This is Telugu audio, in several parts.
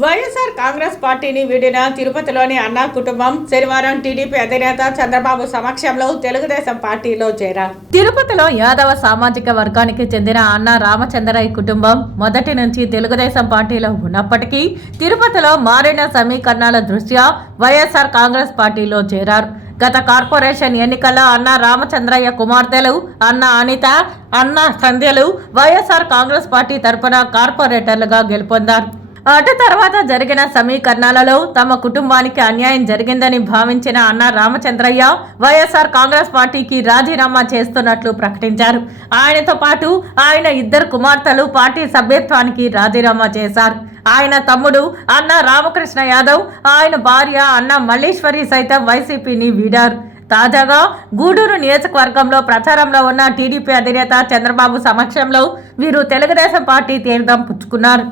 వైఎస్ఆర్ కాంగ్రెస్ పార్టీని వీడిన తిరుపతిలోని అన్నా కుటుంబం శనివారం టీడీపీ అధినేత చంద్రబాబు సమక్షంలో తెలుగుదేశం పార్టీలో చేరారు. తిరుపతిలో యాదవ సామాజిక వర్గానికి చెందిన అన్నా రామచంద్రయ్య కుటుంబం మొదటి నుంచి తెలుగుదేశం పార్టీలో ఉన్నప్పటికీ తిరుపతిలో మారిన సమీకరణాల దృష్ట్యా వైఎస్ఆర్ కాంగ్రెస్ పార్టీలో చేరారు. గత కార్పొరేషన్ ఎన్నికల్లో అన్నా రామచంద్రయ్య కుమార్తెలు అన్నా అనిత, అన్నా సంధ్యలు వైఎస్ఆర్ కాంగ్రెస్ పార్టీ తరఫున కార్పొరేటర్లుగా గెలుపొందారు. అటు తర్వాత జరిగిన సమీకరణాలలో తమ కుటుంబానికి అన్యాయం జరిగిందని భావించిన అన్నా రామచంద్రయ్య వైఎస్ఆర్ కాంగ్రెస్ పార్టీకి రాజీనామా చేస్తున్నట్లు ప్రకటించారు. ఆయనతో పాటు ఆయన ఇద్దరు కుమార్తెలు పార్టీ సభ్యత్వానికి రాజీనామా చేశారు. ఆయన తమ్ముడు అన్నా రామకృష్ణ యాదవ్, ఆయన భార్య అన్నా మల్లీశ్వరి సైతం వైసీపీని వీడారు. తాజాగా గూడూరు నియోజకవర్గంలో ప్రచారంలో ఉన్న టీడీపీ అధినేత చంద్రబాబు సమక్షంలో వీరు తెలుగుదేశం పార్టీ తీర్థం పుచ్చుకున్నారు.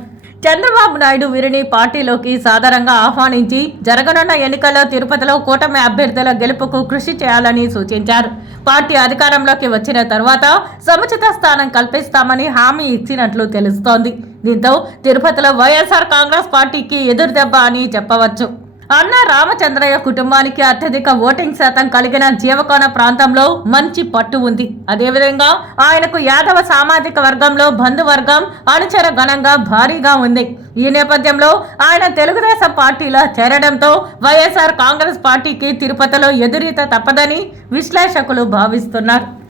చంద్రబాబు నాయుడు వీరిని పార్టీలోకి సాదరంగా ఆహ్వానించి జరగనున్న ఎన్నికల్లో తిరుపతిలో కూటమి అభ్యర్థుల గెలుపుకు కృషి చేయాలని సూచించారు. పార్టీ అధికారంలోకి వచ్చిన తర్వాత సముచిత స్థానం కల్పిస్తామని హామీ ఇచ్చినట్లు తెలుస్తోంది. దీంతో తిరుపతిలో వైఎస్ఆర్ కాంగ్రెస్ పార్టీకి ఎదురుదెబ్బ అని చెప్పవచ్చు. అన్నా రామచంద్రయ్య కుటుంబానికి అత్యధిక ఓటింగ్ శాతం కలిగిన జీవకోన ప్రాంతంలో మంచి పట్టు ఉంది. అదేవిధంగా ఆయనకు యాదవ సామాజిక వర్గంలో బంధువర్గం అనుచర గణంగా భారీగా ఉంది. ఈ నేపథ్యంలో ఆయన తెలుగుదేశం పార్టీలో చేరడంతో వైఎస్ఆర్ కాంగ్రెస్ పార్టీకి తిరుపతిలో ఎదురీత తప్పదని విశ్లేషకులు భావిస్తున్నారు.